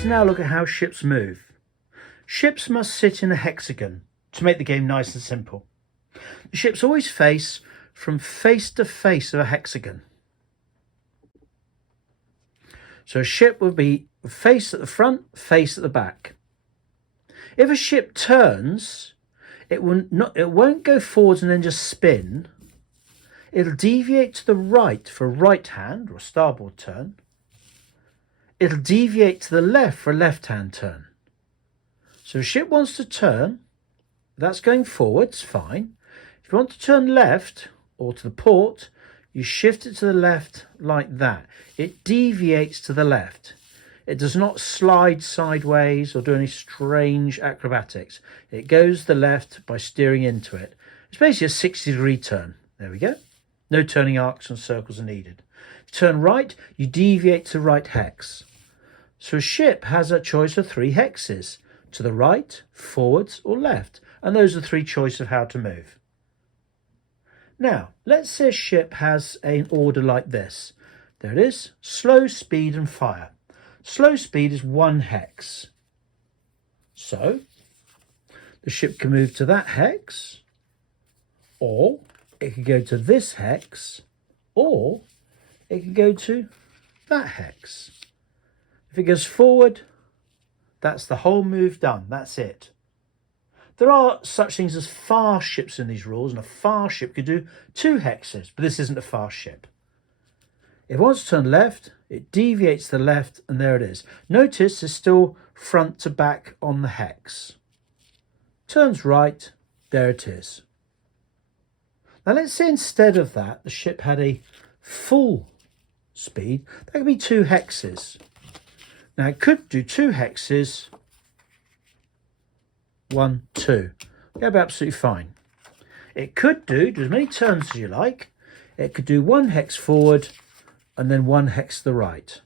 Let's now look at how ships move. Ships must sit in a hexagon to make the game nice and simple. The ships always face from face to face of a hexagon. So a ship will be face at the front, face at the back. If a ship turns, it won't go forwards and then just spin. It'll deviate to the right for a right hand or a starboard turn. It'll deviate to the left for a left hand turn. So if a ship wants to turn, that's going forwards, fine. If you want to turn left or to the port, you shift it to the left like that. It deviates to the left. It does not slide sideways or do any strange acrobatics. It goes to the left by steering into it. It's basically a 60-degree turn. There we go. No turning arcs and circles are needed. If you turn right, you deviate to the right hex. So a ship has a choice of 3 hexes, to the right, forwards or left. And those are 3 choices of how to move. Now, let's say a ship has an order like this. There it is, slow, speed and fire. Slow speed is 1 hex. So, the ship can move to that hex, or it can go to this hex, or it can go to that hex. If it goes forward, that's the whole move done. That's it. There are such things as fast ships in these rules, and a fast ship could do 2 hexes, but this isn't a fast ship. If it wants to turn left, it deviates to the left, and there it is. Notice it's still front to back on the hex. Turns right, there it is. Now let's say instead of that, the ship had a full speed. That could be 2 hexes. Now it could do 2 hexes, 1, 2. That'd be absolutely fine. It could do as many turns as you like. It could do 1 hex forward and then 1 hex to the right.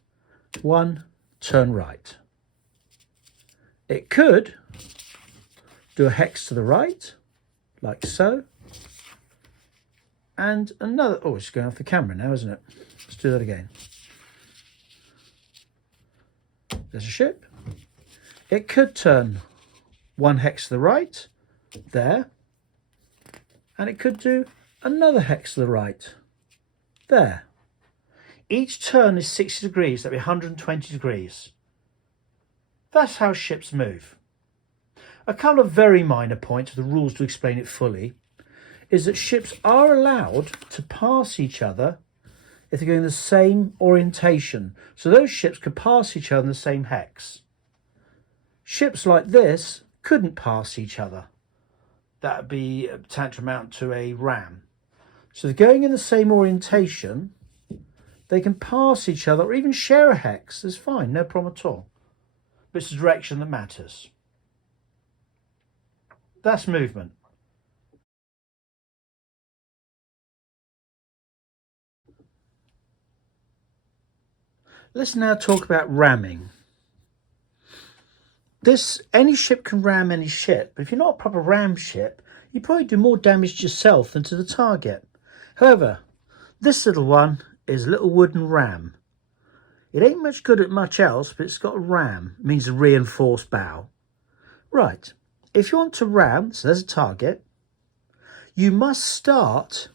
1, turn right. It could do a hex to the right, like so. And another, oh, it's going off the camera now, isn't it? Let's do that again. There's a ship. It could turn 1 hex to the right, there. And it could do another hex to the right, there. Each turn is 60 degrees, that'd be 120 degrees. That's how ships move. A couple of very minor points of the rules to explain it fully is that ships are allowed to pass each other if they're going the same orientation. So those ships could pass each other in the same hex. Ships like this couldn't pass each other. That would be tantamount to a ram. So they're going in the same orientation. They can pass each other or even share a hex. It's fine, no problem at all. But it's the direction that matters. That's movement. Let's now talk about ramming. Any ship can ram any ship, but if you're not a proper ram ship, you probably do more damage to yourself than to the target. However, this little one is a little wooden ram. It ain't much good at much else, but it's got a ram. It means a reinforced bow. Right, if you want to ram, so there's a target, you must start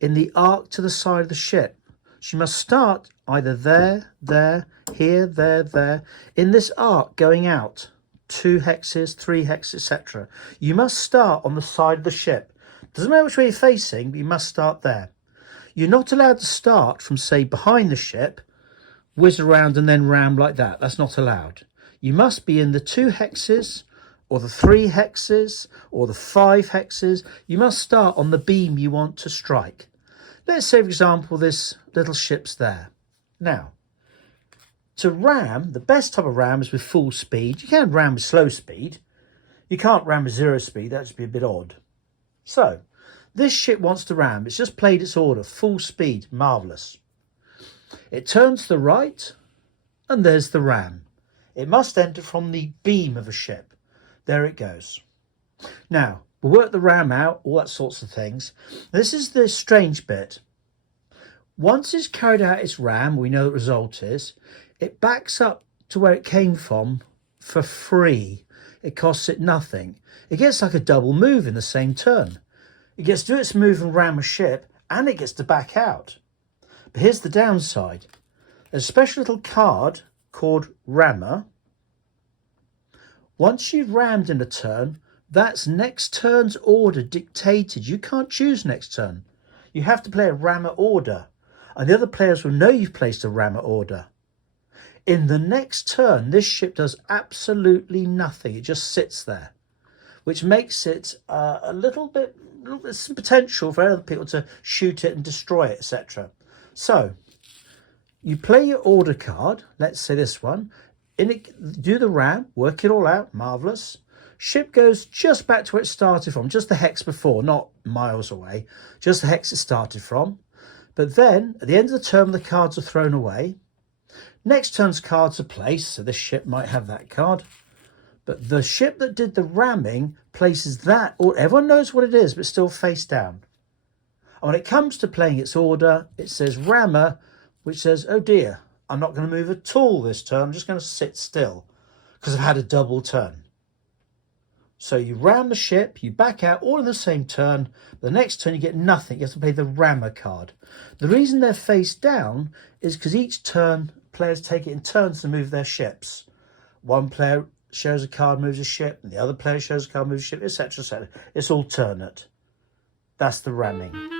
in the arc to the side of the ship. So you must start either there, there, here, there, in this arc going out. 2 hexes, 3 hexes, etc. You must start on the side of the ship. Doesn't matter which way you're facing, but you must start there. You're not allowed to start from, say, behind the ship, whiz around and then ram like that. That's not allowed. You must be in the 2 hexes or the 3 hexes or the 5 hexes. You must start on the beam you want to strike. Let's say, for example, this little ship's there. Now, to ram, the best type of ram is with full speed. You can ram with slow speed. You can't ram with 0 speed. That'd just be a bit odd. So, this ship wants to ram. It's just played its order. Full speed. Marvellous. It turns to the right, and there's the ram. It must enter from the beam of a ship. There it goes. Now, we'll work the ram out, all that sorts of things. This is the strange bit. Once it's carried out its ram, we know the result is, it backs up to where it came from for free. It costs it nothing. It gets like a double move in the same turn. It gets to do its move and ram a ship, and it gets to back out. But here's the downside. There's a special little card called Rammer. Once you've rammed in a turn, that's next turn's order dictated. You can't choose next turn. You have to play a rammer order, and the other players will know you've placed a rammer order. In the next turn, this ship does absolutely nothing. It just sits there, which makes it a little bit, there's some potential for other people to shoot it and destroy it, etc. So you play your order card, let's say this one, in it, do the ram, work it all out, marvellous. Ship goes just back to where it started from, just the hex before, not miles away, just the hex it started from. But then, at the end of the turn, the cards are thrown away. Next turn's cards are placed, so this ship might have that card. But the ship that did the ramming places that, or everyone knows what it is, but still face down. And when it comes to playing its order, it says rammer, which says, oh dear, I'm not going to move at all this turn. I'm just going to sit still because I've had a double turn. So you ram the ship, you back out all in the same turn. The next turn you get nothing. You have to play the rammer card. The reason they're face down is because each turn players take it in turns to move their ships. One player shows a card, moves a ship, and the other player shows a card, moves a ship, etc., etc. It's alternate. That's the ramming.